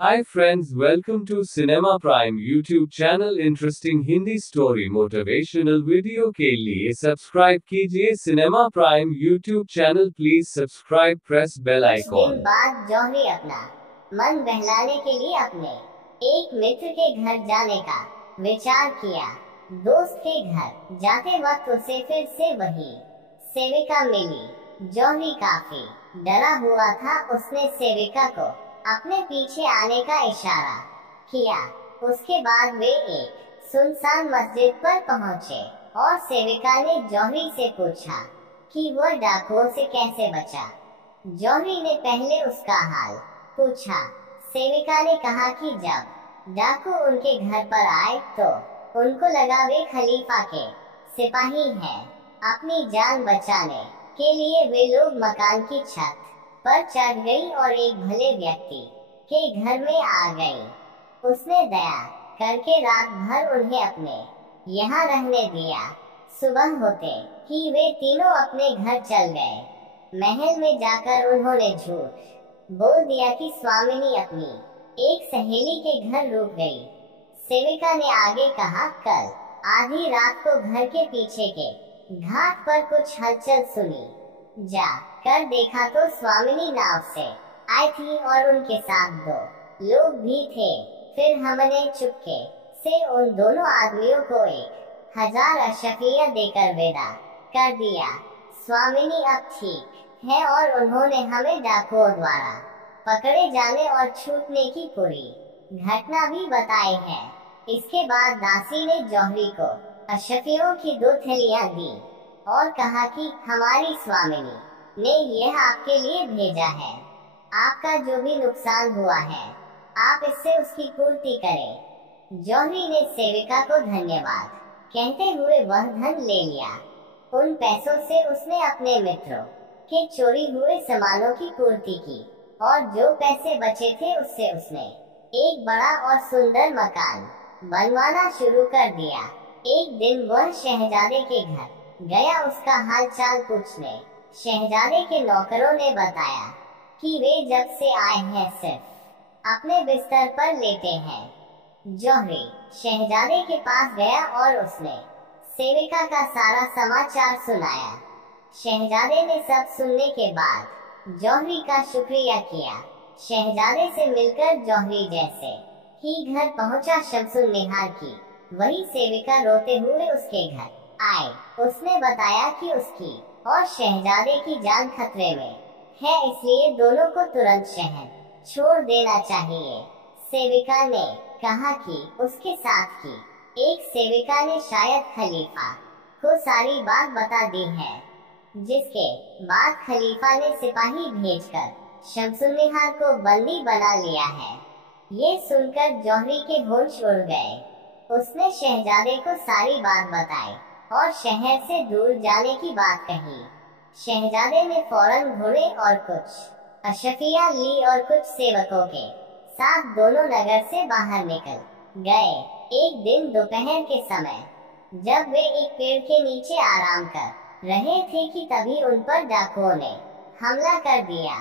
Hi friends, welcome to Cinema Prime YouTube channel। Interesting Hindi story motivational video के लिए subscribe कीजिए cinema prime YouTube channel. Please subscribe, press bell कुछ दिन icon. बाद जौहरी अपना मन बहलाने के लिए अपने एक मित्र के घर जाने का विचार किया। दोस्त के घर जाते वक्त उसे फिर से वही सेविका मिली। जौहरी काफी डरा हुआ था। उसने सेविका को अपने पीछे आने का इशारा किया। उसके बाद वे एक सुनसान मस्जिद पर पहुंचे और सेविका ने जौहरी से पूछा कि वह डाकुओं से कैसे बचा। जौहरी ने पहले उसका हाल पूछा। सेविका ने कहा कि जब डाकू उनके घर पर आए तो उनको लगा वे खलीफा के सिपाही हैं। अपनी जान बचाने के लिए वे लोग मकान की छत पर चढ़ गई और एक भले व्यक्ति के घर में आ गई। उसने दया करके रात भर उन्हें अपने यहाँ रहने दिया। सुबह होते ही वे तीनों अपने घर चल गए। महल में जाकर उन्होंने झूठ बोल दिया कि स्वामिनी अपनी एक सहेली के घर रुक गई। सेविका ने आगे कहा, कल आधी रात को घर के पीछे के घाट पर कुछ हलचल सुनी। जा कर देखा तो स्वामिनी नाव से आई थी और उनके साथ दो लोग भी थे। फिर हमने चुपके से उन दोनों आदमियों को 1,000 अशफिया देकर विदा कर दिया। स्वामिनी अब ठीक है और उन्होंने हमें डाकुओं द्वारा पकड़े जाने और छूटने की पूरी घटना भी बताई है। इसके बाद दासी ने जौहरी को अशफियों की 2 थैलियां दी और कहा कि हमारी स्वामिनी ने यह आपके लिए भेजा है। आपका जो भी नुकसान हुआ है आप इससे उसकी पूर्ति करें। जौहरी ने सेविका को धन्यवाद कहते हुए वह धन ले लिया। उन पैसों से उसने अपने मित्रों के चोरी हुए सामानों की पूर्ति की और जो पैसे बचे थे उससे उसने एक बड़ा और सुंदर मकान बनवाना शुरू कर दिया। एक दिन वह शहजादे के घर गया उसका हाल चाल पूछने। शहजादे के नौकरों ने बताया कि वे जब से आए हैं सिर्फ अपने बिस्तर पर लेटे हैं। जौहरी शहजादे के पास गया और उसने सेविका का सारा समाचार सुनाया। शहजादे ने सब सुनने के बाद जौहरी का शुक्रिया किया। शहजादे से मिलकर जौहरी जैसे ही घर पहुंचा शमसुन निहार की वही सेविका रोते हुए उसके घर आए। उसने बताया कि उसकी और शहजादे की जान खतरे में है, इसलिए दोनों को तुरंत शहर छोड़ देना चाहिए। सेविका ने कहा कि उसके साथ की एक सेविका ने शायद खलीफा को सारी बात बता दी है, जिसके बाद खलीफा ने सिपाही भेजकर शमसुन्निहार को बंदी बना लिया है। ये सुनकर जौहरी के होश उड़ गए। उसने शहजादे को सारी बात बताई और शहर से दूर जाने की बात कही। शहजादे ने फौरन घोड़े और कुछ अशफिया ली और कुछ सेवकों के साथ दोनों नगर से बाहर निकल गए। एक दिन दोपहर के समय जब वे एक पेड़ के नीचे आराम कर रहे थे कि तभी उन पर डाकुओं ने हमला कर दिया।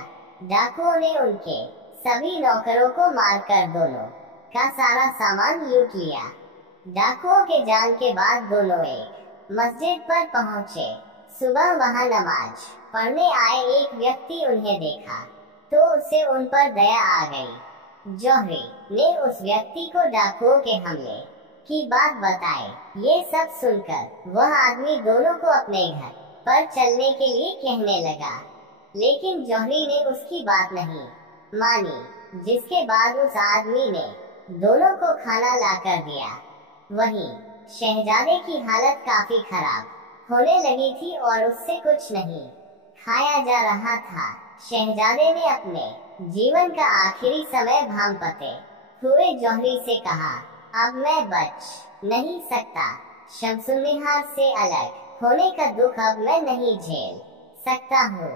डाकुओं ने उनके सभी नौकरों को मारकर दोनों का सारा सामान लूट लिया। डाकुओं के जान के बाद दोनों एक मस्जिद पर पहुंचे। सुबह वहां नमाज पढ़ने आए एक व्यक्ति उन्हें देखा तो उसे उन पर दया आ गई। जौहरी ने उस व्यक्ति को डाकुओं के हमले की बात बताई। ये सब सुनकर वह आदमी दोनों को अपने घर पर चलने के लिए कहने लगा, लेकिन जौहरी ने उसकी बात नहीं मानी। जिसके बाद उस आदमी ने दोनों को खाना लाकर दिया। वहीं शहजादे की हालत काफी खराब होने लगी थी और उससे कुछ नहीं खाया जा रहा था। शहजादे ने अपने जीवन का आखिरी समय भांपते हुए जौहरी से कहा, अब मैं बच नहीं सकता। शमसुन्निहार से अलग होने का दुख अब मैं नहीं झेल सकता हूँ।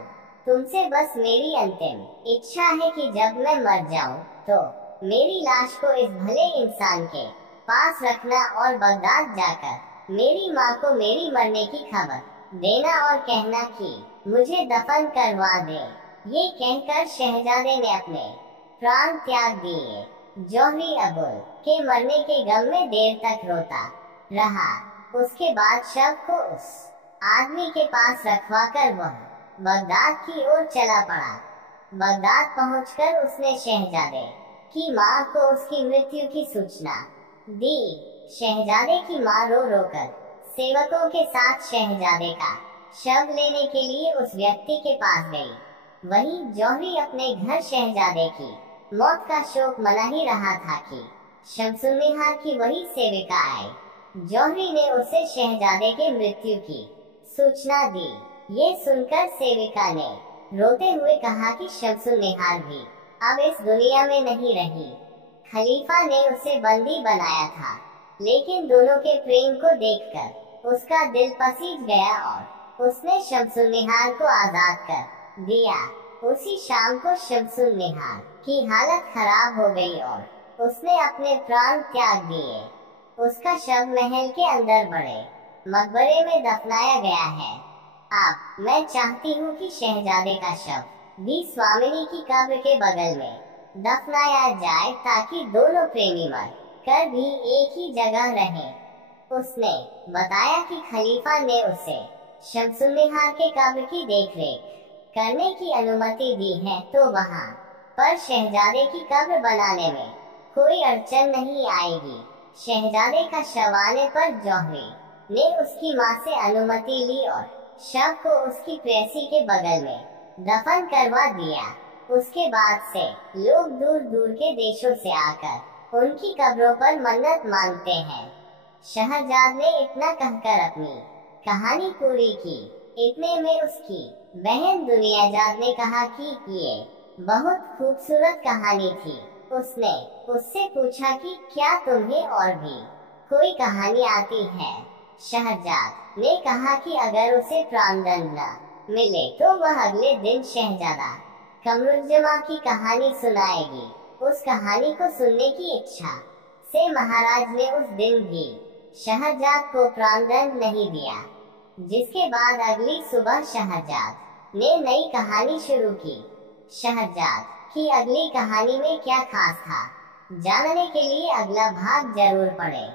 तुमसे बस मेरी अंतिम इच्छा है कि जब मैं मर जाऊँ तो मेरी लाश को इस भले इंसान के पास रखना और बगदाद जाकर मेरी माँ को मेरी मरने की खबर देना और कहना कि मुझे दफन करवा दे। ये कहकर शहजादे ने अपने प्राण त्याग दिए। जौहरी अबुल के मरने के गम में देर तक रोता रहा। उसके बाद शव को उस आदमी के पास रखवाकर वह बगदाद की ओर चला पड़ा। बगदाद पहुंचकर उसने शहजादे की माँ को उसकी मृत्यु की सूचना दी। शहजादे की माँ रो रो कर सेवकों के साथ शहजादे का शव लेने के लिए उस व्यक्ति के पास गई। वहीं जौहरी अपने घर शहजादे की मौत का शोक मना ही रहा था कि शमसुन्निहार की वही सेविका आई। जौहरी ने उसे शहजादे के मृत्यु की सूचना दी। ये सुनकर सेविका ने रोते हुए कहा कि शमसुन्निहार भी अब इस दुनिया में नहीं रही। खलीफा ने उसे बंदी बनाया था, लेकिन दोनों के प्रेम को देखकर उसका दिल पसीज गया और उसने शमसुन्निहार को आजाद कर दिया। उसी शाम को शमसुन्निहार की हालत खराब हो गई और उसने अपने प्राण त्याग दिए। उसका शव महल के अंदर बड़े मकबरे में दफनाया गया है। अब मैं चाहती हूँ कि शहजादे का शव भी स्वामिनी की कब्र के बगल में दफनाया जाए, ताकि दोनों प्रेमी मर कर भी एक ही जगह रहें। उसने बताया कि खलीफा ने उसे शमसुन्निहार के कब्र की देखरेख करने की अनुमति दी है, तो वहाँ पर शहजादे की कब्र बनाने में कोई अड़चन नहीं आएगी। शहजादे का शव आने पर जौहरी ने उसकी माँ से अनुमति ली और शव को उसकी प्रेयसी के बगल में दफन करवा दिया। उसके बाद से लोग दूर दूर के देशों से आकर उनकी कब्रों पर मन्नत मांगते हैं। शहजाद ने इतना कहकर अपनी कहानी पूरी की। इतने में उसकी बहन दुनियाजाद ने कहा कि ये बहुत खूबसूरत कहानी थी। उसने उससे पूछा कि क्या तुम्हें और भी कोई कहानी आती है। शहजाद ने कहा कि अगर उसे प्राणदंड न मिले तो वह अगले दिन शहजादा कमरुज्जमा की कहानी सुनाएगी। उस कहानी को सुनने की इच्छा से महाराज ने उस दिन भी शहजाद को प्राणदंड नहीं दिया। जिसके बाद अगली सुबह शहजाद ने नई कहानी शुरू की। शहजाद की अगली कहानी में क्या खास था, जानने के लिए अगला भाग जरूर पढ़ें।